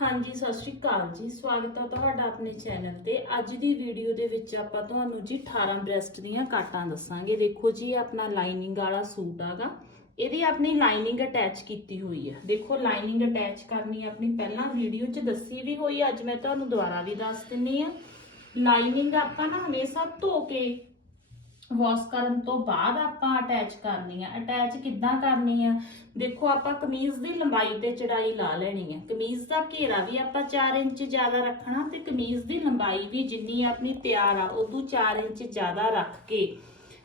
ਹਾਂਜੀ, ਸਤਿ ਸ਼੍ਰੀ ਅਕਾਲ ਜੀ। ਸਵਾਗਤ ਹੈ ਤੁਹਾਡਾ ਆਪਣੇ ਚੈਨਲ ਤੇ। ਅੱਜ ਦੀ ਵੀਡੀਓ ਦੇ ਵਿੱਚ ਆਪਾਂ ਤੁਹਾਨੂੰ ਜੀ 18 ਬ੍ਰੈਸਟ ਦੀਆਂ ਕਾਟਾਂ ਦੱਸਾਂਗੇ। ਦੇਖੋ ਜੀ, ਇਹ ਆਪਣਾ ਲਾਈਨਿੰਗ ਵਾਲਾ ਸੂਟ ਆਗਾ। ਇਹਦੀ ਆਪਣੀ ਲਾਈਨਿੰਗ ਅਟੈਚ ਕੀਤੀ ਹੋਈ ਹੈ ਦੇਖੋ, ਲਾਈਨਿੰਗ ਅਟੈਚ ਕਰਨੀ ਆਪਣੀ। ਪਹਿਲਾਂ ਵੀਡੀਓ 'ਚ ਦੱਸੀ ਵੀ ਹੋਈ ਅੱਜ ਮੈਂ ਤੁਹਾਨੂੰ ਦੁਬਾਰਾ ਵੀ ਦੱਸ ਦਿੰਨੀ ਆ। ਲਾਈਨਿੰਗ ਆਪਾਂ ਨਾ ਹਮੇਸ਼ਾ ਧੋ ਕੇ ਵਾਸ਼ ਕਰਨ ਤੋਂ ਬਾਅਦ ਆਪਾਂ ਅਟੈਚ ਕਰਨੀ ਆ। ਅਟੈਚ ਕਿੱਦਾਂ ਕਰਨੀ ਆ? ਦੇਖੋ, ਆਪਾਂ ਕਮੀਜ਼ ਦੀ ਲੰਬਾਈ ਤੇ ਚੜਾਈ ਲਾ ਲੈਣੀ ਆ। ਕਮੀਜ਼ ਦਾ ਘੇਰਾ ਵੀ ਆਪਾਂ 4 ਇੰਚ ਜ਼ਿਆਦਾ ਰੱਖਣਾ ਤੇ ਕਮੀਜ਼ ਦੀ ਲੰਬਾਈ ਵੀ ਜਿੰਨੀ ਆਪਣੀ ਤਿਆਰ ਆ, ਉਦੋਂ 4 ਇੰਚ ਜ਼ਿਆਦਾ ਰੱਖ ਕੇ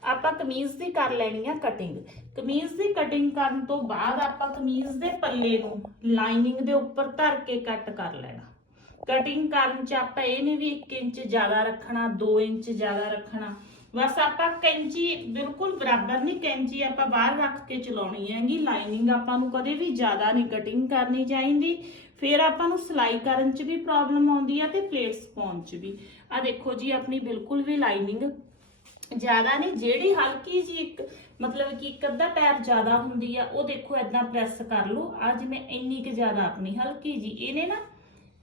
ਆਪਾਂ ਕਮੀਜ਼ ਦੀ ਕਰ ਲੈਣੀ ਆ ਕਟਿੰਗ ਕਮੀਜ਼ ਦੀ ਕਟਿੰਗ ਕਰਨ ਤੋਂ ਬਾਅਦ ਆਪਾਂ ਕਮੀਜ਼ ਦੇ ਪੱਲੇ ਨੂੰ ਲਾਈਨਿੰਗ ਦੇ ਉੱਪਰ ਧਰ ਕੇ ਕੱਟ ਕਰ ਲੈਣਾ। ਕਟਿੰਗ ਕਰਨ ਚ ਆਪਾਂ ਇਹ ਨਹੀਂ ਵੀ 1 ਇੰਚ ਜ਼ਿਆਦਾ ਰੱਖਣਾ 2 ਇੰਚ ਜ਼ਿਆਦਾ ਰੱਖਣਾ। ਬਸ ਆਪਾਂ ਕੈਂਚੀ ਬਿਲਕੁਲ ਬਰਾਬਰ ਨਹੀਂ, ਕੈਂਚੀ ਆਪਾਂ ਬਾਹਰ ਰੱਖ ਕੇ ਚਲਾਉਣੀ ਹੈਗੀ। ਲਾਈਨਿੰਗ ਆਪਾਂ ਨੂੰ ਕਦੇ ਵੀ ਜ਼ਿਆਦਾ ਨਹੀਂ ਕਟਿੰਗ ਕਰਨੀ ਚਾਹੀਦੀ। ਫਿਰ ਆਪਾਂ ਨੂੰ ਸਿਲਾਈ ਕਰਨ ਚ ਵੀ ਪ੍ਰੋਬਲਮ ਆਉਂਦੀ ਆ ਤੇ ਪਲੇਟਸ ਪਾਉਣ ਚ ਵੀ। ਆ ਦੇਖੋ ਜੀ, ਆਪਣੀ ਬਿਲਕੁਲ ਵੀ ਲਾਈਨਿੰਗ ਜ਼ਿਆਦਾ ਨਹੀਂ, ਜਿਹੜੀ ਹਲਕੀ ਜੀ ਇੱਕ, ਮਤਲਬ ਕਿ ਇੱਕ ਅੱਧਾ ਪੈਰ ਜ਼ਿਆਦਾ ਹੁੰਦੀ ਆ, ਉਹ ਦੇਖੋ ਐਦਾਂ ਪ੍ਰੈਸ ਕਰ ਲਓ। ਅੱਜ ਮੈਂ ਇੰਨੀ ਕਿ ਜ਼ਿਆਦਾ ਆਪਣੀ ਹਲਕੀ ਜੀ ਇਹਨੇ ਨਾ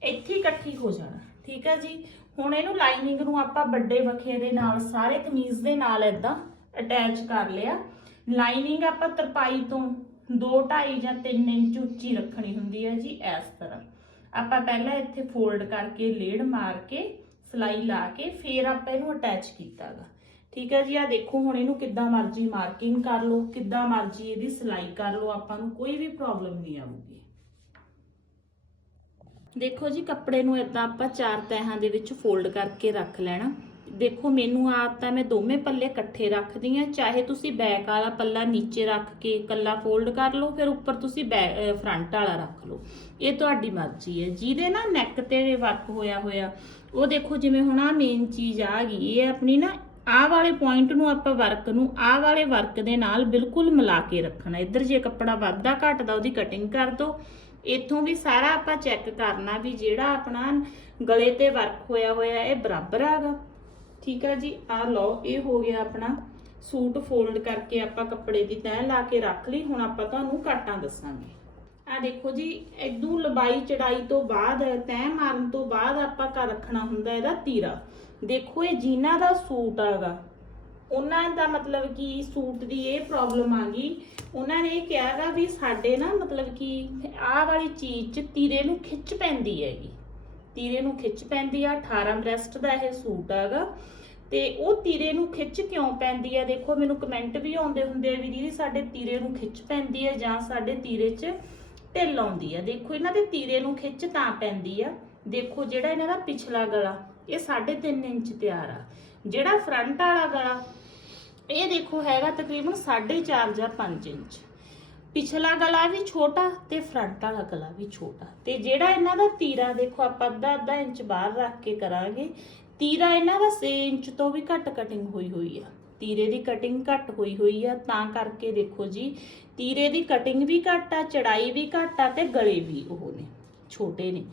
ਇੱਥੇ ਇਕੱਠੀ ਹੋ ਜਾਣਾ। ਠੀਕ ਹੈ ਜੀ? ਹੁਣ ਇਹਨੂੰ ਲਾਈਨਿੰਗ ਨੂੰ ਆਪਾਂ ਵੱਡੇ ਵਖੇ ਦੇ ਨਾਲ, ਸਾਰੇ ਕਮੀਜ਼ ਦੇ ਨਾਲ ਐਦਾਂ ਅਟੈਚ ਕਰ ਲਿਆ। ਲਾਈਨਿੰਗ ਆਪਾਂ ਤਰਪਾਈ ਤੋਂ 2 2.5 ਜਾਂ 3 ਇੰਚ ਉੱਚੀ ਰੱਖਣੀ ਹੁੰਦੀ ਹੈ ਜੀ ਇਸ ਤਰ੍ਹਾਂ। ਆਪਾਂ ਪਹਿਲਾਂ ਇੱਥੇ ਫੋਲਡ ਕਰਕੇ ਲੇੜ ਮਾਰ ਕੇ, ਸਲਾਈ ਲਾ ਕੇ ਫੇਰ ਆਪਾਂ ਇਹਨੂੰ ਅਟੈਚ ਕੀਤਾਗਾ। ਠੀਕ ਹੈ ਜੀ? ਆ ਦੇਖੋ, ਹੁਣ ਇਹਨੂੰ ਕਿੱਦਾਂ ਮਰਜ਼ੀ ਮਾਰਕਿੰਗ ਕਰ ਲਓ, ਕਿੱਦਾਂ ਮਰਜ਼ੀ ਇਹਦੀ ਸਿਲਾਈ ਕਰ ਲਓ, ਆਪਾਂ ਨੂੰ ਕੋਈ ਵੀ ਪ੍ਰੋਬਲਮ ਨਹੀਂ ਆਊਗੀ। ਦੇਖੋ ਜੀ, ਕੱਪੜੇ ਨੂੰ ਇਦਾਂ ਆਪਾਂ ਚਾਰ ਤਹਾਂ ਦੇ ਵਿੱਚ ਫੋਲਡ ਕਰਕੇ ਰੱਖ ਲੈਣਾ। ਦੇਖੋ, ਮੈਨੂੰ ਆਦਤ ਹੈ ਮੈਂ ਦੋਵੇਂ ਪੱਲੇ ਇਕੱਠੇ ਰੱਖਦੀ ਆ ਚਾਹੇ ਤੁਸੀਂ ਬੈਕ ਵਾਲਾ ਪੱਲਾ ਨੀਚੇ ਰੱਖ ਕੇ ਇਕੱਲਾ ਫੋਲਡ ਕਰ ਲਓ, ਫਿਰ ਉੱਪਰ ਤੁਸੀਂ ਫਰੰਟ ਵਾਲਾ ਰੱਖ ਲਓ। ਇਹ ਤੁਹਾਡੀ ਮਰਜ਼ੀ ਹੈ। ਜਿਹਦੇ ਨਾ ਨੈਕ ਤੇ ਵਰਕ ਹੋਇਆ ਹੋਇਆ, ਉਹ ਦੇਖੋ ਜਿਵੇਂ ਹੁਣ ਆ ਮੇਨ ਚੀਜ਼ ਆ ਗਈ, ਇਹ ਆਪਣੀ ਨਾ ਆਹ ਵਾਲੇ ਪੁਆਇੰਟ ਨੂੰ ਆਪਾਂ ਵਰਕ ਨੂੰ ਆਹ ਵਾਲੇ ਵਰਕ ਦੇ ਨਾਲ ਬਿਲਕੁਲ ਮਿਲਾ ਕੇ ਰੱਖਣਾ। ਇੱਧਰ ਜੇ ਕੱਪੜਾ ਵੱਧਦਾ ਘਟਦਾ, ਉਹਦੀ ਕਟਿੰਗ ਕਰ ਦਿਓ ਇੱਥੋਂ ਵੀ ਸਾਰਾ ਆਪਾਂ ਚੈੱਕ ਕਰਨਾ ਵੀ ਜਿਹੜਾ ਆਪਣਾ ਗਲੇ ਤੇ ਵਰਕ ਹੋਇਆ ਹੋਇਆ ਇਹ ਬਰਾਬਰ ਆਗਾ। ਠੀਕ ਆ ਜੀ, ਆ ਲਓ, ਇਹ ਹੋ ਗਿਆ ਆਪਣਾ ਸੂਟ ਫੋਲਡ ਕਰਕੇ ਆਪਾਂ ਕੱਪੜੇ ਦੀ ਤੈਅ ਲਾ ਕੇ ਰੱਖ ਲਈ। ਹੁਣ ਆਪਾਂ ਤੁਹਾਨੂੰ ਕਾਟਾਂ ਦੱਸਾਂਗੇ। ਆ ਦੇਖੋ ਜੀ ਇਦੋਂ ਲੰਬਾਈ ਚੜਾਈ ਤੋਂ ਬਾਅਦ ਤੈਅ ਮਾਰਨ ਤੋਂ ਬਾਅਦ ਆਪਾਂ ਕਰ ਰੱਖਣਾ ਹੁੰਦਾ ਇਹਦਾ ਤੀਰਾ। ਦੇਖੋ ਇਹ ਜੀਨਾ ਦਾ ਸੂਟ ਆਗਾ। ਉਹਨਾਂ ਦਾ ਮਤਲਬ ਕਿ ਸੂਟ ਦੀ ਇਹ ਪ੍ਰੋਬਲਮ ਆ ਗਈ। ਉਹਨਾਂ ਨੇ ਇਹ ਕਿਹਾਗਾ ਵੀ ਸਾਡੇ ਨਾ ਮਤਲਬ ਕਿ ਆਹ ਵਾਲੀ ਚੀਜ਼ 'ਚ ਤੀਰੇ ਨੂੰ ਖਿੱਚ ਪੈਂਦੀ ਹੈਗੀ। ਤੀਰੇ ਨੂੰ ਖਿੱਚ ਪੈਂਦੀ ਆ 18 ਬ੍ਰੈਸਟ ਦਾ ਇਹ ਸੂਟ ਹੈਗਾ। ਤੇ ਉਹ ਤੀਰੇ ਨੂੰ ਖਿੱਚ ਕਿਉਂ ਪੈਂਦੀ ਆ? ਦੇਖੋ, ਮੈਨੂੰ ਕਮੈਂਟ ਵੀ ਆਉਂਦੇ ਹੁੰਦੇ ਆ ਵੀ ਦੀਦੀ ਸਾਡੇ ਤੀਰੇ ਨੂੰ ਖਿੱਚ ਪੈਂਦੀ ਆ ਜਾਂ ਸਾਡੇ ਤੀਰੇ 'ਚ ਢਿੱਲ ਆਉਂਦੀ ਆ। ਦੇਖੋ, ਇਹਨਾਂ ਦੇ ਤੀਰੇ ਨੂੰ ਖਿੱਚ ਤਾਂ ਪੈਂਦੀ ਆ। ਦੇਖੋ, ਜਿਹੜਾ ਇਹਨਾਂ ਦਾ ਪਿਛਲਾ ਗਲਾ ਇਹ 3.5 ਇੰਚ ਤਿਆਰ ਆ। ਜਿਹੜਾ ਫਰੰਟ ਵਾਲਾ ਗਲਾ, ਇਹ ਦੇਖੋ ਹੈਗਾ ਤਕਰੀਬਨ 4.5 ਜਾਂ 5 ਇੰਚ। ਪਿਛਲਾ ਗਲਾ ਵੀ ਛੋਟਾ ਤੇ ਫਰੰਟ ਵਾਲਾ ਗਲਾ ਵੀ ਛੋਟਾ। ਤੇ ਜਿਹੜਾ ਇਹਨਾਂ ਦਾ ਤੀਰਾ ਦੇਖੋ, ਆਪਾਂ ਅੱਧਾ ਅੱਧਾ ਇੰਚ ਬਾਹਰ ਰੱਖ ਕੇ ਕਰਾਂਗੇ। ਤੀਰਾ ਇਹਨਾਂ ਦਾ 6 ਇੰਚ ਤੋਂ ਵੀ ਘੱਟ ਕਟਿੰਗ ਹੋਈ ਹੋਈ ਆ। ਤੀਰੇ ਦੀ ਕਟਿੰਗ ਘੱਟ ਹੋਈ ਹੋਈ ਆ, ਤਾਂ ਕਰਕੇ ਦੇਖੋ ਜੀ, ਤੀਰੇ ਦੀ ਕਟਿੰਗ ਵੀ ਘੱਟ ਆ, ਚੜਾਈ ਵੀ ਘੱਟ ਆ ਤੇ ਗਲੇ ਵੀ ਉਹ ਨੇ, ਛੋਟੇ ਨੇ।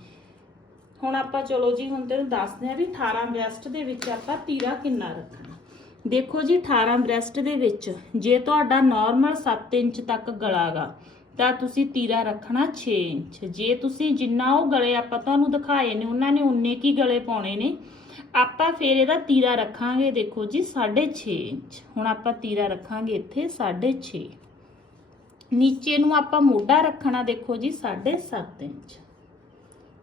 ਹੁਣ ਆਪਾਂ ਚਲੋ ਜੀ ਹੁਣ ਤੈਨੂੰ ਦੱਸਦੇ ਆ ਵੀ 18 ਬ੍ਰੈਸਟ ਦੇ ਵਿੱਚ ਆਪਾਂ ਤੀਰਾ ਕਿੰਨਾ ਰੱਖਣਾ। ਦੇਖੋ ਜੀ 18 ਬ੍ਰੈਸਟ ਦੇ ਵਿੱਚ ਜੇ ਤੁਹਾਡਾ ਨਾਰਮਲ 7 ਇੰਚ ਤੱਕ ਗਲਾਗਾ, ਤਾਂ ਤੁਸੀਂ ਤੀਰਾ ਰੱਖਣਾ 6 ਇੰਚ। ਜੇ ਤੁਸੀਂ ਜਿੰਨਾ ਉਹ ਗਲੇ ਆਪਾਂ ਤੁਹਾਨੂੰ ਦਿਖਾਏ ਨੇ, ਉਹਨਾਂ ਨੇ ਉਨੇ ਕੀ ਗਲੇ ਪਾਉਣੇ ਨੇ, ਆਪਾਂ ਫਿਰ ਇਹਦਾ ਤੀਰਾ ਰੱਖਾਂਗੇ ਦੇਖੋ ਜੀ 6.5 ਇੰਚ। ਹੁਣ ਆਪਾਂ ਤੀਰਾ ਰੱਖਾਂਗੇ ਇੱਥੇ 6.5 ਨੀਚੇ ਨੂੰ ਆਪਾਂ ਮੋਢਾ ਰੱਖਣਾ ਦੇਖੋ ਜੀ 7.5 ਇੰਚ।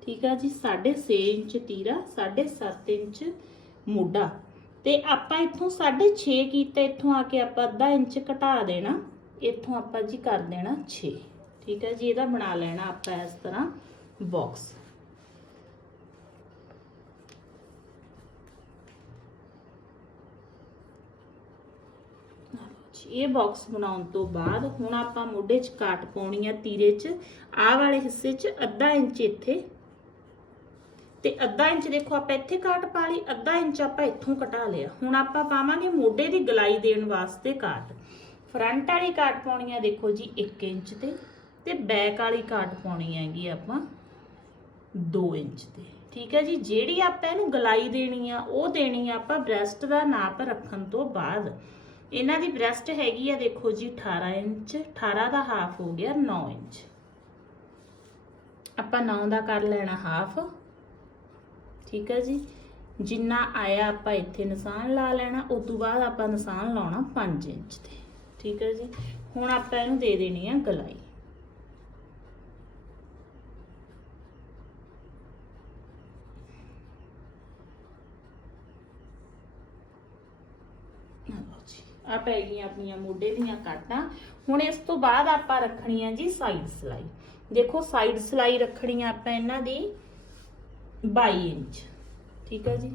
ਠੀਕ ਆ ਜੀ 6.5 ਇੰਚ ਤੀਰਾ 7.5 ਇੰਚ ਮੋਢਾ। ਤੇ ਆਪਾਂ ਇੱਥੋਂ 6.5 ਕੀਤਾ, ਇੱਥੋਂ ਆ ਕੇ ਆਪਾਂ ਅੱਧਾ ਇੰਚ ਘਟਾ ਦੇਣਾ, ਇੱਥੋਂ ਆਪਾਂ ਜੀ ਕਰ ਦੇਣਾ 6 ਠੀਕ ਹੈ ਜੀ, ਇਹਦਾ ਬਣਾ ਲੈਣਾ ਆਪਾਂ ਇਸ ਤਰ੍ਹਾਂ ਬਾਕਸ ਇਹ ਬਾਕਸ ਬਣਾਉਣ ਤੋਂ ਬਾਅਦ ਹੁਣ ਆਪਾਂ ਮੋਢੇ 'ਚ ਕਾਟ ਪਾਉਣੀ ਆ, ਤੀਰੇ 'ਚ। ਆਹ ਵਾਲੇ ਹਿੱਸੇ 'ਚ ਅੱਧਾ ਇੰਚ ਇੱਥੇ ਤੇ ਅੱਧਾ ਇੰਚ ਦੇਖੋ ਆਪਾਂ ਇੱਥੇ ਕਾਟ ਪਾ ਲਈ, ਅੱਧਾ ਇੰਚ ਆਪਾਂ ਇੱਥੋਂ ਘਟਾ ਲਿਆ। ਹੁਣ ਆਪਾਂ ਪਾਵਾਂਗੇ ਮੋਢੇ ਦੀ ਗਲਾਈ ਦੇਣ ਵਾਸਤੇ ਕਾਟ। ਫਰੰਟ ਵਾਲੀ ਕਾਟ ਪਾਉਣੀ ਆ ਦੇਖੋ ਜੀ 1 ਇੰਚ ਤੇ ਤੇ ਬੈਕ ਵਾਲੀ ਕਾਟ ਪਾਉਣੀ ਹੈਗੀ ਆਪਾਂ 2 ਇੰਚ ਤੇ। ਠੀਕ ਹੈ ਜੀ, ਜਿਹੜੀ ਆਪਾਂ ਇਹਨੂੰ ਗਲਾਈ ਦੇਣੀ ਆ, ਉਹ ਦੇਣੀ ਆ ਆਪਾਂ ਬ੍ਰੈਸਟ ਦਾ ਨਾਪ ਰੱਖਣ ਤੋਂ ਬਾਅਦ। ਇਹਨਾਂ ਦੀ ਬ੍ਰੈਸਟ ਹੈਗੀ ਆ ਦੇਖੋ ਜੀ 18 ਇੰਚ 18 ਦਾ ਹਾਫ ਹੋ ਗਿਆ 9 ਇੰਚ। ਆਪਾਂ 9 ਦਾ ਕਰ ਲੈਣਾ ਹਾਫ। ਠੀਕ ਹੈ ਜੀ। ਜਿੰਨਾ ਆਇਆ ਆਪਾਂ ਇੱਥੇ ਨਿਸ਼ਾਨ ਲਾ ਲੈਣਾ ਉਸ ਤੋਂ ਬਾਅਦ ਆਪਾਂ ਨਿਸ਼ਾਨ ਲਾਉਣਾ 5 ਇੰਚ ਤੇ। ਠੀਕ ਹੈ ਜੀ। ਹੁਣ ਆਪਾਂ ਇਹਨੂੰ ਦੇ ਦੇਣੀ ਆ ਗਲਾਈ। ਆ ਪੈ ਗਈਆਂ ਆਪਣੀਆਂ ਮੋਢੇ ਦੀਆਂ ਕਾਟਾਂ। ਹੁਣ ਇਸ ਤੋਂ ਬਾਅਦ ਆਪਾਂ ਰੱਖਣੀ ਆ ਜੀ ਸਾਈਡ ਸਲਾਈ। ਦੇਖੋ, ਸਾਈਡ ਸਲਾਈ ਰੱਖਣੀ ਆ ਆਪਾਂ ਇਹਨਾਂ ਦੀ। 22 ਇੰਚ। ਠੀਕ ਹੈ ਜੀ?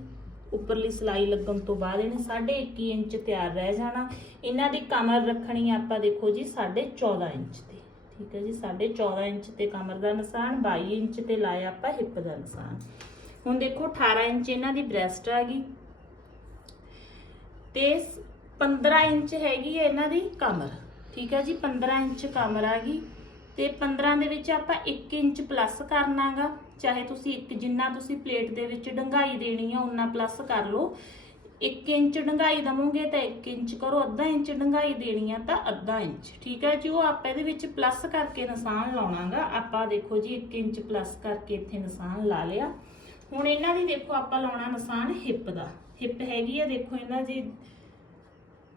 ਉੱਪਰਲੀ ਸਲਾਈ ਲੱਗਣ ਤੋਂ ਬਾਅਦ ਇਹਨੇ 1.5 ਇੰਚ ਤਿਆਰ ਰਹਿ ਜਾਣਾ। ਇਹਨਾਂ ਦੀ ਕਮਰ ਰੱਖਣੀ ਆਪਾਂ ਦੇਖੋ ਜੀ 14.5 ਇੰਚ ਤੇ। ਠੀਕ ਹੈ ਜੀ? 14.5 ਇੰਚ ਤੇ ਕਮਰ ਦਾ ਨਿਸ਼ਾਨ 22 ਇੰਚ ਤੇ ਲਾਇਆ ਆਪਾਂ ਹਿੱਪ ਦਾ ਨਿਸ਼ਾਨ। ਹੁਣ ਦੇਖੋ 18 ਇੰਚ ਇਹਨਾਂ ਦੀ ਬ੍ਰੈਸਟ ਆ ਗਈ। ਤੇ 15 ਇੰਚ ਹੈਗੀ ਹੈ ਇਹਨਾਂ ਦੀ ਕਮਰ। ਠੀਕ ਹੈ ਜੀ? 15 ਇੰਚ ਕਮਰ ਆ ਗਈ। ਤੇ 15 ਦੇ ਵਿੱਚ ਆਪਾਂ 1 ਇੰਚ ਪਲੱਸ ਕਰਨਾਗਾ। ਚਾਹੇ ਤੁਸੀਂ ਇੱਕ ਜਿੰਨਾ ਤੁਸੀਂ ਪਲੇਟ ਦੇ ਵਿੱਚ ਡੰਗਾਈ ਦੇਣੀ ਆ ਉਨਾ ਪਲੱਸ ਕਰ ਲਓ। 1 ਇੰਚ ਡੰਗਾਈ ਦਵੋਗੇ ਤਾਂ 1 ਇੰਚ ਕਰੋ, ਅੱਧਾ ਇੰਚ ਡੰਗਾਈ ਦੇਣੀ ਆ ਤਾਂ ਅੱਧਾ ਇੰਚ। ਠੀਕ ਹੈ ਜੀ, ਉਹ ਆਪਾਂ ਇਹਦੇ ਵਿੱਚ ਪਲੱਸ ਕਰਕੇ ਨਿਸ਼ਾਨ ਲਾਉਣਾਗਾ। ਆਪਾਂ ਦੇਖੋ ਜੀ 1 ਇੰਚ ਪਲੱਸ ਕਰਕੇ ਇੱਥੇ ਨਿਸ਼ਾਨ ਲਾ ਲਿਆ। ਹੁਣ ਇਹਨਾਂ ਦੀ ਦੇਖੋ, ਆਪਾਂ ਲਾਉਣਾ ਨਿਸ਼ਾਨ ਹਿੱਪ ਦਾ। ਹਿੱਪ ਹੈਗੀ ਆ, ਦੇਖੋ ਇਹਨਾਂ ਦੀ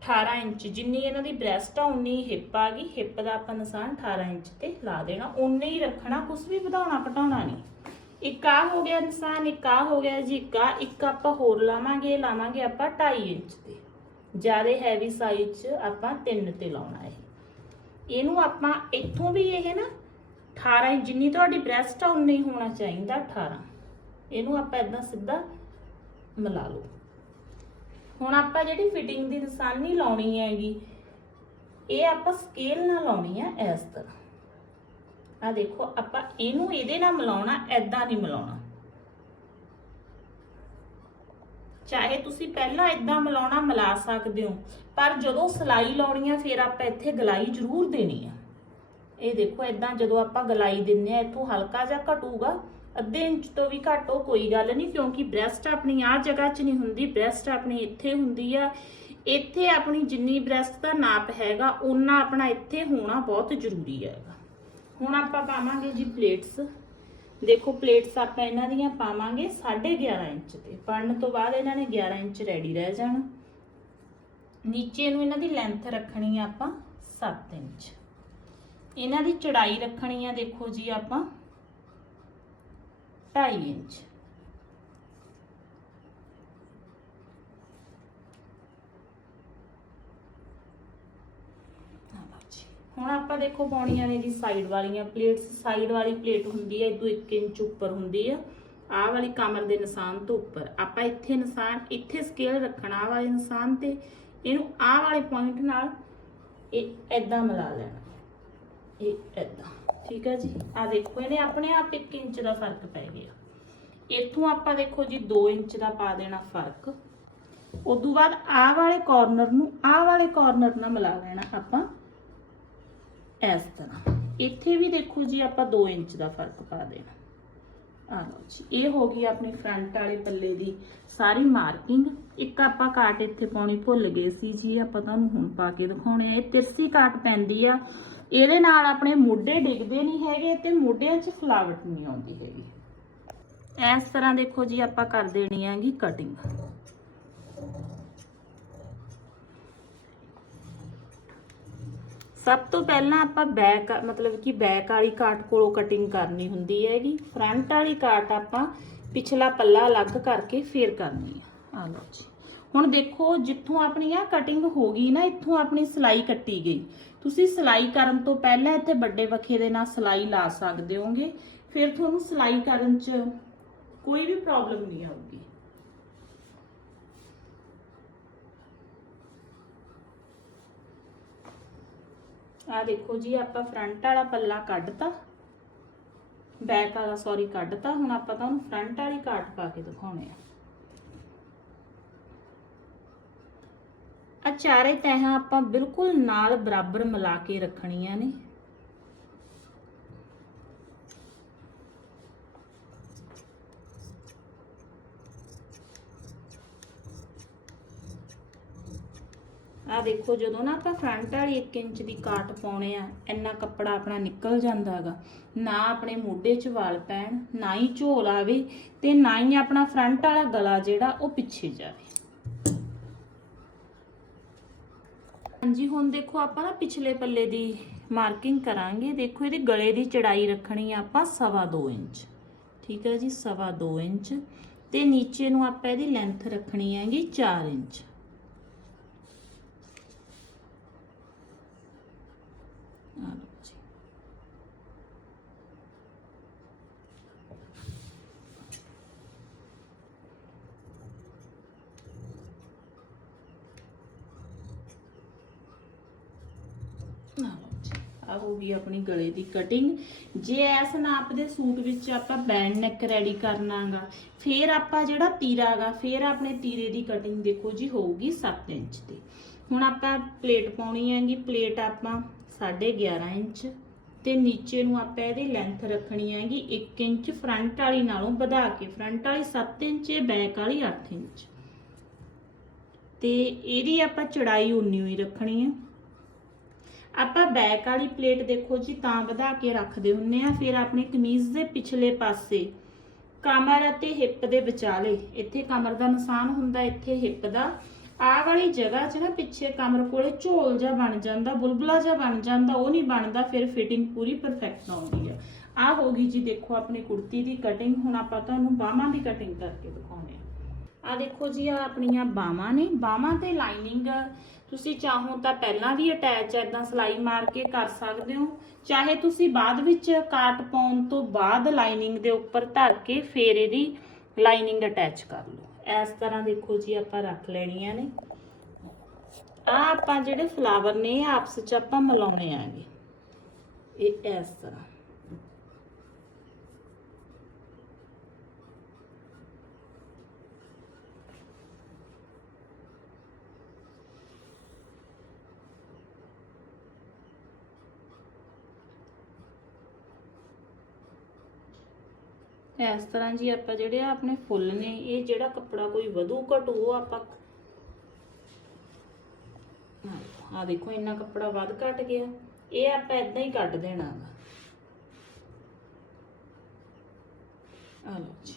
18 ਇੰਚ। ਜਿੰਨੀ ਇਹਨਾਂ ਦੀ ਬ੍ਰੈਸਟ ਆ ਉਨੀ ਹਿੱਪ ਆ ਗਈ। ਹਿੱਪ ਦਾ ਆਪਾਂ ਨਿਸ਼ਾਨ 18 ਇੰਚ ਤੇ ਲਾ ਦੇਣਾ। ਉਨੇ ਹੀ ਰੱਖਣਾ ਕੁਝ ਵੀ ਵਧਾਉਣਾ ਘਟਾਉਣਾ ਨਹੀਂ। ਇੱਕ ਆ ਹੋ ਗਿਆ ਨਿਸ਼ਾਨ ਇੱਕ ਆ ਹੋ ਗਿਆ ਜੀ, ਇੱਕ ਆ ਇੱਕ ਆਪਾਂ ਹੋਰ ਲਾਵਾਂਗੇ ਲਾਵਾਂਗੇ ਆਪਾਂ 2.5 ਇੰਚ ਤੇ। ਜ਼ਿਆਦਾ ਹੈਵੀ ਸਾਈਜ਼ 'ਚ ਆਪਾਂ 3 ਤੇ ਲਾਉਣਾ ਹੈ ਇਹਨੂੰ ਆਪਾਂ ਇੱਥੋਂ ਵੀ ਇਹ ਨਾ 18 ਇੰਚ, ਜਿੰਨੀ ਤੁਹਾਡੀ ਬ੍ਰੈਸਟ ਆ, ਉਨੀ ਹੋਣਾ ਚਾਹੀਦਾ 18 ਇਹਨੂੰ ਆਪਾਂ ਇਦਾਂ ਸਿੱਧਾ ਮਿਲਾ ਲਓ। ਹੁਣ ਆਪਾਂ ਜਿਹੜੀ ਫਿਟਿੰਗ ਦੀ ਨਿਸ਼ਾਨੀ ਲਾਉਣੀ ਹੈਗੀ, ਇਹ ਆਪਾਂ ਸਕੇਲ ਨਾਲ ਲਾਉਣੀ ਆ ਇਸ ਤਰ੍ਹਾਂ। ਆ ਦੇਖੋ, ਆਪਾਂ ਇਹਨੂੰ ਇਹਦੇ ਨਾਲ ਮਿਲਾਉਣਾ ਐਦਾਂ ਨਹੀਂ ਮਿਲਾਉਣਾ। ਚਾਹੇ ਤੁਸੀਂ ਪਹਿਲਾਂ ਇਦਾਂ ਮਿਲਾਉਣਾ, ਮਿਲਾ ਸਕਦੇ ਹੋ, ਪਰ ਜਦੋਂ ਸਲਾਈ ਲਾਉਣੀ ਆ, ਫਿਰ ਆਪਾਂ ਇੱਥੇ ਗਲਾਈ ਜ਼ਰੂਰ ਦੇਣੀ ਆ। ਇਹ ਦੇਖੋ ਇਦਾਂ ਜਦੋਂ ਆਪਾਂ ਗਲਾਈ ਦਿੰਨੇ ਆ, ਇੱਥੋਂ ਹਲਕਾ ਜਿਹਾ ਘਟੂਗਾ, ਅੱਧੇ ਇੰਚ ਤੋਂ ਵੀ ਘੱਟ ਉਹ ਕੋਈ ਗੱਲ ਨਹੀਂ, ਕਿਉਂਕਿ ਬ੍ਰੈਸਟ ਆਪਣੀ ਆ ਜਗ੍ਹਾ 'ਚ ਨਹੀਂ ਹੁੰਦੀ, ਬ੍ਰੈਸਟ ਆਪਣੀ ਇੱਥੇ ਹੁੰਦੀ ਆ। ਇੱਥੇ ਆਪਣੀ ਜਿੰਨੀ ਬ੍ਰੈਸਟ ਦਾ ਨਾਪ ਹੈਗਾ ਉਨਾ ਆਪਣਾ ਇੱਥੇ ਹੋਣਾ ਬਹੁਤ ਜ਼ਰੂਰੀ ਹੈਗਾ। ਹੁਣ ਆਪਾਂ ਪਾਵਾਂਗੇ ਜੀ ਪਲੇਟਸ ਦੇਖੋ ਪਲੇਟਸ ਆਪਾਂ ਇਹਨਾਂ ਦੀਆਂ ਪਾਵਾਂਗੇ 11.5 ਇੰਚ ਤੇ। ਪੜਨ ਤੋਂ ਬਾਅਦ ਇਹਨਾਂ ਨੇ 11 ਇੰਚ ਰੈਡੀ ਰਹਿ ਜਾਣਾ। ਨੀਚੇ ਨੂੰ ਇਹਨਾਂ ਦੀ ਲੈਂਥ ਰੱਖਣੀ ਆ ਆਪਾਂ 7 ਇੰਚ। ਇਹਨਾਂ ਦੀ ਚੜਾਈ ਰੱਖਣੀ ਆ ਦੇਖੋ ਜੀ ਆਪਾਂ 2.5 ਇੰਚ ਆਹ ਲਓ ਜੀ। ਹੁਣ ਆਪਾਂ ਦੇਖੋ ਪਾਉਣੀਆਂ ਨੇ ਜੀ ਸਾਈਡ ਵਾਲੀਆਂ ਪਲੇਟਸ ਸਾਈਡ ਵਾਲੀ ਪਲੇਟ ਹੁੰਦੀ ਹੈ ਇਦੋਂ 1 ਇੰਚ ਉੱਪਰ ਹੁੰਦੀ ਆ। ਆਹ ਵਾਲੀ ਕਮਰ ਦੇ ਨਿਸ਼ਾਨ ਤੋਂ ਉੱਪਰ। ਆਪਾਂ ਇੱਥੇ ਨਿਸ਼ਾਨ, ਇੱਥੇ ਸਕੇਲ ਰੱਖਣਾ ਆਹ ਵਾਲੇ ਨਿਸ਼ਾਨ ਤੇ। ਇਹਨੂੰ ਆਹ ਵਾਲੇ ਪੁਆਇੰਟ ਨਾਲ ਇਹ ਐਦਾਂ ਮਿਲਾ ਲੈਣਾ। ਇਹ ਐਦਾਂ ਠੀਕ ਹੈ ਜੀ? ਆ ਦੇਖੋ, ਇਹਨੇ ਆਪਣੇ ਆਪ 1 ਇੰਚ ਦਾ ਫ਼ਰਕ ਪੈ ਗਿਆ। ਇੱਥੋਂ ਆਪਾਂ ਦੇਖੋ ਜੀ 2 ਇੰਚ ਦਾ ਪਾ ਦੇਣਾ ਫ਼ਰਕ। ਉਦੋਂ ਬਾਅਦ ਆਹ ਵਾਲੇ ਕਾਰਨਰ ਨੂੰ, ਆਹ ਵਾਲੇ ਕਾਰਨਰ ਨਾਲ ਮਿਲਾ ਲੈਣਾ ਆਪਾਂ। ਇਸ ਤਰ੍ਹਾਂ। ਇੱਥੇ ਵੀ ਦੇਖੋ ਜੀ ਆਪਾਂ 2 ਇੰਚ ਦਾ ਫ਼ਰਕ ਪਾ ਦੇਣਾ। ਆ ਲਓ ਜੀ, ਇਹ ਹੋ ਗਈ ਆਪਣੀ ਫਰੰਟ ਵਾਲੇ ਪੱਲੇ ਦੀ ਸਾਰੀ ਮਾਰਕਿੰਗ ਇੱਕ ਆਪਾਂ ਕਾਟ ਇੱਥੇ ਪਾਉਣੀ ਭੁੱਲ ਗਏ ਸੀ ਜੀ, ਆਪਾਂ ਤੁਹਾਨੂੰ ਹੁਣ ਪਾ ਕੇ ਦਿਖਾਉਣੇ ਆ। ਇਹ ਤਿਰਸੀ ਕਾਟ ਪੈਂਦੀ ਆ। ਇਹਦੇ ਨਾਲ ਆਪਣੇ ਮੋਢੇ ਡਿੱਗਦੇ ਨਹੀਂ ਹੈਗੇ ਤੇ ਮੋਢਿਆਂ 'ਚ ਫਲਾਵਟ ਨਹੀਂ ਆਉਂਦੀ ਹੈਗੀ। ਇਸ ਤਰ੍ਹਾਂ ਦੇਖੋ ਜੀ ਆਪਾਂ ਕਰ ਦੇਣੀ ਹੈਗੀ ਕਟਿੰਗ ਸਭ ਤੋਂ ਪਹਿਲਾਂ ਆਪਾਂ ਬੈਕ ਮਤਲਬ ਕਿ ਬੈਕ ਵਾਲੀ ਕਾਟ ਕੋਲੋਂ ਕਟਿੰਗ ਕਰਨੀ ਹੁੰਦੀ ਹੈਗੀ। ਫਰੰਟ ਵਾਲੀ ਕਾਟ ਆਪਾਂ ਪਿਛਲਾ ਪੱਲਾ ਅਲੱਗ ਕਰਕੇ ਫੇਰ ਕਰਨੀ ਆ। ਆ ਲਓ ਜੀ। ਹੁਣ ਦੇਖੋ, ਜਿੱਥੋਂ ਆਪਣੀ ਆ ਕਟਿੰਗ ਹੋ ਗਈ ਨਾ, ਇੱਥੋਂ ਆਪਣੀ ਸਲਾਈ ਕੱਟੀ ਗਈ। ਤੁਸੀਂ ਸਲਾਈ ਕਰਨ ਤੋਂ ਪਹਿਲਾਂ ਇੱਥੇ ਵੱਡੇ ਵਖੇ ਦੇ ਨਾਲ ਸਲਾਈ ਲਾ ਸਕਦੇ ਹੋਗੇ। ਫਿਰ ਤੁਹਾਨੂੰ ਸਲਾਈ ਕਰਨ 'ਚ ਕੋਈ ਵੀ ਪ੍ਰੋਬਲਮ ਨਹੀਂ ਆਊਗੀ। ਆ ਦੇਖੋ ਜੀ, ਆਪਾਂ ਫਰੰਟ ਵਾਲਾ ਪੱਲਾ ਕੱਢਤਾ। ਬੈਕ ਵਾਲਾ ਸੌਰੀ ਕੱਢਤਾ। ਹੁਣ ਆਪਾਂ ਤੁਹਾਨੂੰ ਫਰੰਟ ਵਾਲੀ ਕਾਟ ਪਾ ਕੇ ਦਿਖਾਉਣੇ ਆ। ਆ ਚਾਰੇ ਤਹਾਂ ਆਪਾਂ ਬਿਲਕੁਲ ਨਾਲ ਬਰਾਬਰ ਮਿਲਾ ਕੇ ਰੱਖਣੀਆਂ ਨੇ। ਆ ਦੇਖੋ, ਜਦੋਂ ਨਾ ਆਪਾਂ ਫਰੰਟ ਵਾਲੀ 1 ਇੰਚ ਦੀ ਕਾਟ ਪਾਉਣੇ ਆ, ਇੰਨਾ ਕੱਪੜਾ ਆਪਣਾ ਨਿਕਲ ਜਾਂਦਾ ਹੈਗਾ। ਨਾ ਆਪਣੇ ਮੋਢੇ 'ਚ ਵਾਲ ਪੈਣ, ਨਾ ਹੀ ਝੋਲ ਆਵੇ ਤੇ ਨਾ ਹੀ ਆਪਣਾ ਫਰੰਟ ਵਾਲਾ ਗਲਾ ਜਿਹੜਾ, ਉਹ ਪਿੱਛੇ ਜਾਵੇ। ਹਾਂਜੀ, ਹੁਣ ਦੇਖੋ, ਆਪਾਂ ਨਾ ਪਿਛਲੇ ਪੱਲੇ ਦੀ ਮਾਰਕਿੰਗ ਕਰਾਂਗੇ। ਦੇਖੋ, ਇਹਦੇ ਗਲੇ ਦੀ ਚੜਾਈ ਰੱਖਣੀ ਆ ਆਪਾਂ ਸਵਾ ਦੋ ਇੰਚ। ਠੀਕ ਹੈ ਜੀ, ਸਵਾ ਦੋ ਇੰਚ। ਤੇ ਨੀਚੇ ਨੂੰ ਆਪਾਂ ਇਹਦੀ ਲੈਂਥ ਰੱਖਣੀ ਹੈਗੀ 4 ਇੰਚ ਆ ਲਓ ਜੀ ਆ ਲਓ ਜੀ ਹੋਊਗੀ ਆਪਣੀ ਗਲੇ ਦੀ ਕਟਿੰਗ ਜੇ ਐਸ ਨਾਪ ਦੇ ਸੂਟ ਵਿੱਚ ਆਪਾਂ ਬੈਂਡ ਨੈਕ ਰੈਡੀ ਕਰਨਾਗਾ, ਫਿਰ ਆਪਾਂ ਜਿਹੜਾ ਤੀਰਾ ਗਾ ਫਿਰ ਆਪਣੇ ਤੀਰੇ ਦੀ ਕਟਿੰਗ ਦੇਖੋ ਜੀ ਹੋਊਗੀ 7 ਇੰਚ ਦੀ ਹੁਣ ਆਪਾਂ ਪਲੇਟ ਪਾਉਣੀ ਹੈਗੀ ਪਲੇਟ ਆਪਾਂ 11.5 ਇੰਚ ਤੇ ਨੀਚੇ ਨੂੰ ਆਪਾਂ ਇਹਦੀ ਲੈਂਥ ਰੱਖਣੀ ਹੈਗੀ 1 ਇੰਚ ਫਰੰਟ ਵਾਲੀ ਨਾਲੋਂ ਵਧਾ ਕੇ। ਫਰੰਟ ਵਾਲੀ 7 ਇੰਚ ਬੈਕ ਵਾਲੀ 8 ਇੰਚ। ਤੇ ਇਹਦੀ ਆਪਾਂ ਚੜਾਈ 19 ਹੀ ਰੱਖਣੀ ਹੈ। ਆਪਾਂ ਬੈਕ ਵਾਲੀ ਪਲੇਟ ਦੇਖੋ ਜੀ, ਤਾਂ ਵਧਾ ਕੇ ਰੱਖਦੇ ਹੁੰਨੇ ਆ, ਫਿਰ ਆਪਣੀ ਕਮੀਜ਼ ਦੇ ਪਿਛਲੇ ਪਾਸੇ, ਕਮਰ ਅਤੇ ਹਿੱਪ ਦੇ ਵਿਚਾਲੇ, ਇੱਥੇ ਕਮਰ ਦਾ ਨਿਸ਼ਾਨ ਹੁੰਦਾ, ਇੱਥੇ ਹਿੱਪ ਦਾ। ਆਹ ਵਾਲੀ ਜਗ੍ਹਾ 'ਚ ਨਾ ਪਿੱਛੇ ਕਮਰ ਕੋਲੇ ਝੋਲ ਜਿਹਾ ਬਣ ਜਾਂਦਾ, ਬੁਲਬੁਲਾ ਜਿਹਾ ਬਣ ਜਾਂਦਾ, ਉਹ ਨਹੀਂ ਬਣਦਾ, ਫਿਰ ਫਿਟਿੰਗ ਪੂਰੀ ਪਰਫੈਕਟ ਆਉਂਦੀ ਆ। ਆਹ ਹੋ ਗਈ ਜੀ, ਦੇਖੋ ਆਪਣੀ ਕੁੜਤੀ ਦੀ ਕਟਿੰਗ ਹੁਣ ਆਪਾਂ ਤੁਹਾਨੂੰ ਬਾਹਾਂ ਦੀ ਕਟਿੰਗ ਕਰਕੇ ਦਿਖਾਉਂਦੇ ਆ। ਆ ਦੇਖੋ ਜੀ ਆ ਆਪਣੀਆਂ ਬਾਹਾਂ ਨੇ, ਬਾਹਾਂ ਤੇ ਲਾਈਨਿੰਗ ਤੁਸੀਂ ਚਾਹੋ ਤਾਂ ਪਹਿਲਾਂ ਵੀ ਅਟੈਚ ਐਦਾਂ ਸਲਾਈ ਮਾਰ ਕੇ ਕਰ ਸਕਦੇ ਹੋ। ਚਾਹੇ ਤੁਸੀਂ ਬਾਅਦ ਵਿੱਚ ਕਾਟ ਪਾਉਣ ਤੋਂ ਬਾਅਦ ਲਾਈਨਿੰਗ ਦੇ ਉੱਪਰ ਧਰ ਕੇ ਫੇਰ ਇਹਦੀ ਲਾਈਨਿੰਗ ਅਟੈਚ ਕਰ ਲਓ। ਇਸ ਤਰ੍ਹਾਂ ਦੇਖੋ ਜੀ ਆਪਾਂ ਰੱਖ ਲੈਣੀਆਂ ਨੇ। ਆ ਆਪਾਂ ਜਿਹੜੇ ਫਲਾਵਰ ਨੇ, ਇਹ ਆਪਸ ਵਿੱਚ ਆਪਾਂ ਮਿਲਾਉਣੇ ਆਂਗੇ। ਇਹ ਇਸ ਤਰ੍ਹਾਂ। ਇਸ ਤਰ੍ਹਾਂ ਜੀ ਆਪਾਂ ਜਿਹੜੇ ਆ ਆਪਣੇ ਫੁੱਲ ਨੇ, ਇਹ ਜਿਹੜਾ ਕੱਪੜਾ ਕੋਈ ਵਧੂ ਘਟੂ, ਉਹ ਆਪਾਂ ਆ ਦੇਖੋ, ਇੰਨਾ ਕੱਪੜਾ ਵੱਧ ਘਟ ਗਿਆ ਇਹ ਆਪਾਂ ਇਦਾਂ ਹੀ ਕੱਟ ਦੇਣਾ ਗਾ। ਆ ਲਓ ਜੀ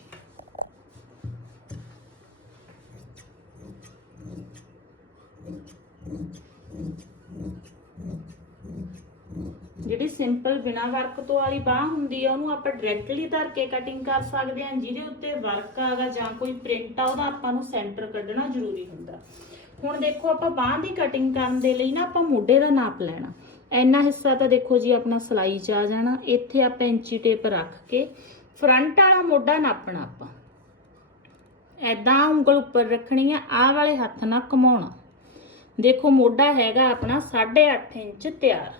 ਜਿਹੜੀ ਸਿੰਪਲ ਬਿਨਾ ਵਰਕ ਤੋਂ ਵਾਲੀ ਬਾਹ ਹੁੰਦੀ ਆ, ਉਹਨੂੰ ਆਪਾਂ ਡਾਇਰੈਕਟਲੀ ਧਰ ਕੇ ਕਟਿੰਗ ਕਰ ਸਕਦੇ ਹਾਂ, ਜਿਹਦੇ ਉੱਤੇ ਵਰਕ ਆਗਾ ਜਾਂ ਕੋਈ ਪ੍ਰਿੰਟ ਆ, ਉਹਦਾ ਆਪਾਂ ਨੂੰ ਸੈਂਟਰ ਕੱਢਣਾ ਜ਼ਰੂਰੀ ਹੁੰਦਾ। ਹੁਣ ਦੇਖੋ ਆਪਾਂ ਬਾਹ ਦੀ ਕਟਿੰਗ ਕਰਨ ਦੇ ਲਈ ਨਾ ਆਪਾਂ ਮੋਢੇ ਦਾ ਨਾਪ ਲੈਣਾ। ਇੰਨਾ ਹਿੱਸਾ ਤਾਂ ਦੇਖੋ ਜੀ ਆਪਣਾ ਸਲਾਈ 'ਚ ਆ ਜਾਣਾ, ਇੱਥੇ ਆਪਾਂ ਇੰਚੀ ਟੇਪ ਰੱਖ ਕੇ ਫਰੰਟ ਵਾਲਾ ਮੋਢਾ ਨਾਪਣਾ ਆਪਾਂ। ਐਦਾਂ ਉਂਗਲ ਉੱਪਰ ਰੱਖਣੀ ਆ, ਆਹ ਵਾਲੇ ਹੱਥ ਨਾਲ ਘੁਮਾਉਣਾ। ਦੇਖੋ ਮੋਢਾ ਹੈਗਾ ਆਪਣਾ 8.5 ਇੰਚ ਤਿਆਰ,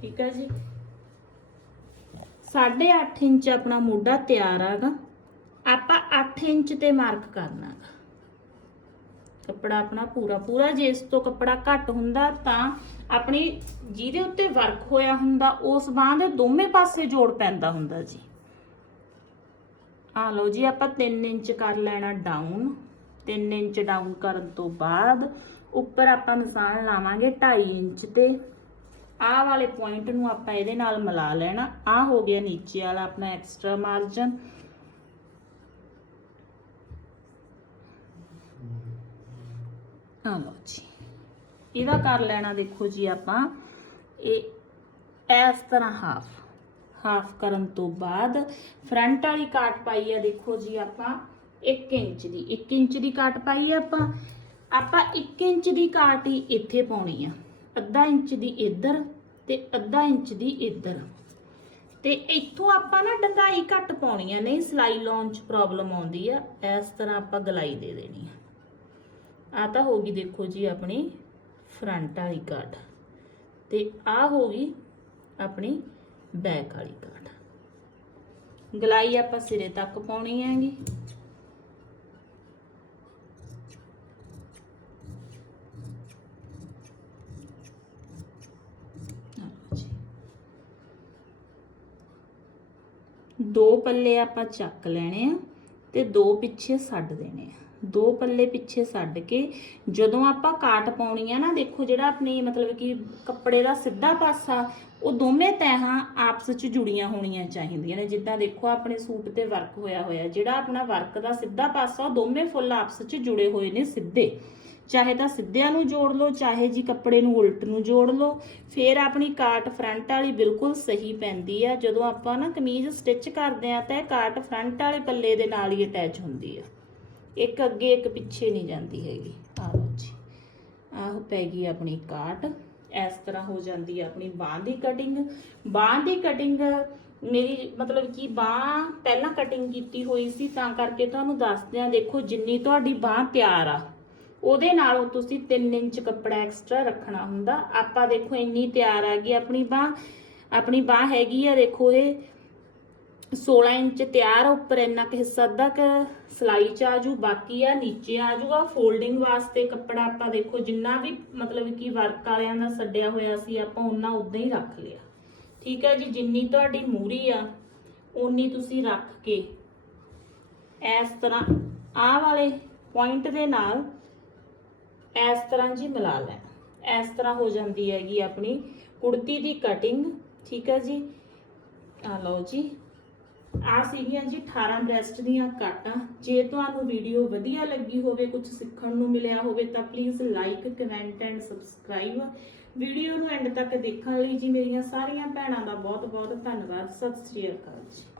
ਠੀਕ ਹੈ ਜੀ? 8.5 ਇੰਚ ਆਪਣਾ ਮੋਢਾ ਤਿਆਰ ਆਗਾ। ਆਪਾਂ 8 ਇੰਚ ਤੇ ਮਾਰਕ ਕਰਨਾ ਗਾ। ਕੱਪੜਾ ਆਪਣਾ ਪੂਰਾ ਪੂਰਾ ਜੇ ਇਸ ਤੋਂ ਕੱਪੜਾ ਘੱਟ ਹੁੰਦਾ ਤਾਂ ਆਪਣੀ ਜਿਹਦੇ ਉੱਤੇ ਵਰਕ ਹੋਇਆ ਹੁੰਦਾ, ਉਸ ਬਾਹ ਦੇ ਦੋਵੇਂ ਪਾਸੇ ਜੋੜ ਪੈਂਦਾ ਹੁੰਦਾ ਜੀ। ਆ ਲਓ ਜੀ, ਆਪਾਂ 3 ਇੰਚ ਕਰ ਲੈਣਾ ਡਾਊਨ 3 ਇੰਚ ਡਾਊਨ ਕਰਨ ਤੋਂ ਬਾਅਦ ਉੱਪਰ ਆਪਾਂ ਨਿਸ਼ਾਨ ਲਾਵਾਂਗੇ 2.5 ਇੰਚ ਤੇ। ਆਹ ਵਾਲੇ ਪੁਆਇੰਟ ਨੂੰ ਆਪਾਂ ਇਹਦੇ ਨਾਲ ਮਿਲਾ ਲੈਣਾ ਆਹ ਹੋ ਗਿਆ ਨੀਚੇ ਵਾਲਾ ਆਪਣਾ ਐਕਸਟਰਾ ਮਾਰਜਨ ਆ ਲਓ ਜੀ ਇਹਦਾ ਕਰ ਲੈਣਾ ਦੇਖੋ ਜੀ ਆਪਾਂ ਇਹ ਇਸ ਤਰ੍ਹਾਂ ਹਾਫ ਹਾਫ ਕਰਨ ਤੋਂ ਬਾਅਦ ਫਰੰਟ ਵਾਲੀ ਕਾਟ ਪਾਈ ਆ ਦੇਖੋ ਜੀ ਆਪਾਂ 1 ਇੰਚ ਦੀ 1 ਇੰਚ ਦੀ ਕਾਟ ਪਾਈ ਆ ਆਪਾਂ ਆਪਾਂ 1 ਇੰਚ ਦੀ ਕਾਟ ਹੀ ਇੱਥੇ ਪਾਉਣੀ ਆ ਅੱਧਾ ਇੰਚ ਦੀ ਇੱਧਰ ਤੇ ਅੱਧਾ ਇੰਚ ਦੀ ਇੱਧਰ। ਤੇ ਇੱਥੋਂ ਆਪਾਂ ਨਾ ਡੰਗਾਈ ਘੱਟ ਪਾਉਣੀ ਆ, ਨਹੀਂ ਸਲਾਈ ਲਾਉਣ ਚ ਪ੍ਰੋਬਲਮ ਆਉਂਦੀ ਆ, ਇਸ ਤਰ੍ਹਾਂ ਆਪਾਂ ਗਲਾਈ ਦੇ ਦੇਣੀ ਆ। ਆ ਤਾਂ ਹੋ ਗਈ ਦੇਖੋ ਜੀ ਆਪਣੀ ਫਰੰਟ ਵਾਲੀ ਕਾਟ ਤੇ ਆ ਹੋ ਗਈ ਆਪਣੀ ਬੈਕ ਵਾਲੀ ਕਾਟ ਗਲਾਈ ਆਪਾਂ ਸਿਰੇ ਤੱਕ ਪਾਉਣੀ ਹੈਗੀ ਆਹ ਜੀ। ਦੋ ਪੱਲੇ ਆਪਾਂ ਚੱਕ ਲੈਣੇ ਆ ਤੇ ਦੋ ਪਿੱਛੇ ਛੱਡ ਦੇਣੇ ਆ। ਦੋ ਪੱਲੇ ਪਿੱਛੇ ਛੱਡ ਕੇ ਜਦੋਂ ਆਪਾਂ ਕਾਟ ਪਾਉਣੀ ਆ ਨਾ, ਦੇਖੋ ਜਿਹੜਾ ਆਪਣੀ ਮਤਲਬ ਕਿ ਕੱਪੜੇ ਦਾ ਸਿੱਧਾ ਪਾਸਾ, ਉਹ ਦੋਵੇਂ ਤਹਾਂ ਆਪਸ ਵਿੱਚ ਜੁੜੀਆਂ ਹੋਣੀਆਂ ਚਾਹੀਦੀਆਂ ਨੇ। ਜਿੱਦਾਂ ਦੇਖੋ ਆਪਣੇ ਸੂਟ ਤੇ ਵਰਕ ਹੋਇਆ ਹੋਇਆ, ਜਿਹੜਾ ਆਪਣਾ ਵਰਕ ਦਾ ਸਿੱਧਾ ਪਾਸਾ, ਉਹ ਦੋਵੇਂ ਫੁੱਲ ਆਪਸ ਵਿੱਚ ਜੁੜੇ ਹੋਏ ਨੇ ਸਿੱਧੇ। ਚਾਹੇ ਤਾਂ ਸਿੱਧਿਆਂ ਨੂੰ ਜੋੜ ਲਓ, ਚਾਹੇ ਜੀ ਕੱਪੜੇ ਨੂੰ ਉਲਟ ਨੂੰ ਜੋੜ ਲਓ, ਫਿਰ ਆਪਣੀ ਕਾਟ ਫਰੰਟ ਵਾਲੀ ਬਿਲਕੁਲ ਸਹੀ ਪੈਂਦੀ ਆ। ਜਦੋਂ ਆਪਾਂ ਨਾ ਕਮੀਜ਼ ਸਟਿਚ ਕਰਦੇ ਆ ਤਾਂ ਇਹ ਕਾਟ ਫਰੰਟ ਵਾਲੇ ਪੱਲੇ ਦੇ ਨਾਲ ਹੀ ਅਟੈਚ ਹੁੰਦੀ ਆ। ਇੱਕ ਅੱਗੇ, ਇੱਕ ਪਿੱਛੇ ਨਹੀਂ ਜਾਂਦੀ ਹੈਗੀ। ਆਹ ਲਓ ਜੀ। ਆਹ ਪੈ ਗਈ ਆਪਣੀ ਕਾਟ। ਇਸ ਤਰ੍ਹਾਂ ਹੋ ਜਾਂਦੀ ਹੈ ਆਪਣੀ ਬਾਂਹ ਦੀ ਕਟਿੰਗ ਬਾਂਹ ਦੀ ਕਟਿੰਗ ਮੇਰੀ ਮਤਲਬ ਕਿ ਬਾਂਹ ਪਹਿਲਾਂ ਕਟਿੰਗ ਕੀਤੀ ਹੋਈ ਸੀ, ਤਾਂ ਕਰਕੇ ਤੁਹਾਨੂੰ ਦੱਸਦੇ ਆ ਦੇਖੋ ਜਿੰਨੀ ਤੁਹਾਡੀ ਬਾਂਹ ਤਿਆਰ ਆ। ਉਹਦੇ ਨਾਲੋਂ ਤੁਸੀਂ 3 ਇੰਚ ਕੱਪੜਾ ਐਕਸਟਰਾ ਰੱਖਣਾ ਹੁੰਦਾ। ਆਪਾਂ ਦੇਖੋ ਇੰਨੀ ਤਿਆਰ ਆ ਗਈ ਆਪਣੀ ਬਾਂਹ। ਆਪਣੀ ਬਾਂਹ ਹੈਗੀ ਆ, ਦੇਖੋ ਇਹ 16 ਇੰਚ ਤਿਆਰ ਉੱਪਰ ਇੰਨਾ ਕੁ ਹਿੱਸਾ ਅੱਧਾ ਕ ਸਲਾਈ ਚ ਆ ਜੂ ਬਾਕੀ ਆ ਨੀਚੇ ਆ ਜੂਗਾ ਫੋਲਡਿੰਗ ਵਾਸਤੇ ਕੱਪੜਾ ਆਪਾਂ ਦੇਖੋ ਜਿੰਨਾ ਵੀ ਮਤਲਬ ਕਿ ਵਰਕ ਵਾਲਿਆਂ ਦਾ ਛੱਡਿਆ ਹੋਇਆ ਸੀ, ਆਪਾਂ ਉਹਨਾਂ ਉਦਾਂ ਹੀ ਰੱਖ ਲਿਆ। ਠੀਕ ਹੈ ਜੀ, ਜਿੰਨੀ ਤੁਹਾਡੀ ਮੂਰੀ ਆ ਉਨੀ ਤੁਸੀਂ ਰੱਖ ਕੇ ਇਸ ਤਰ੍ਹਾਂ ਆਹ ਵਾਲੇ ਪੁਆਇੰਟ ਦੇ ਨਾਲ ਇਸ ਤਰ੍ਹਾਂ ਜੀ ਮਿਲਾ ਲੈਣਾ ਇਸ ਤਰ੍ਹਾਂ ਹੋ ਜਾਂਦੀ ਹੈਗੀ ਆਪਣੀ ਕੁੜਤੀ ਦੀ ਕਟਿੰਗ ਠੀਕ ਹੈ ਜੀ? ਆ ਲਓ ਜੀ। ਆ ਸੀਗੀਆਂ ਜੀ 18 ਬ੍ਰੈਸਟ ਦੀਆਂ ਕਾਟਾਂ ਜੇ ਤੁਹਾਨੂੰ ਵੀਡੀਓ ਵਧੀਆ ਲੱਗੀ ਹੋਵੇ ਕੁਝ ਸਿੱਖਣ ਨੂੰ ਮਿਲਿਆ ਹੋਵੇ, ਤਾਂ please like comment and subscribe video ਨੂੰ ਐਂਡ ਤੱਕ ਦੇਖਣ ਲਈ ਜੀ ਮੇਰੀਆਂ ਸਾਰੀਆਂ ਭੈਣਾਂ ਦਾ ਬਹੁਤ ਬਹੁਤ ਧੰਨਵਾਦ। ਸਤਿ ਸ੍ਰੀ ਅਕਾਲ ਜੀ।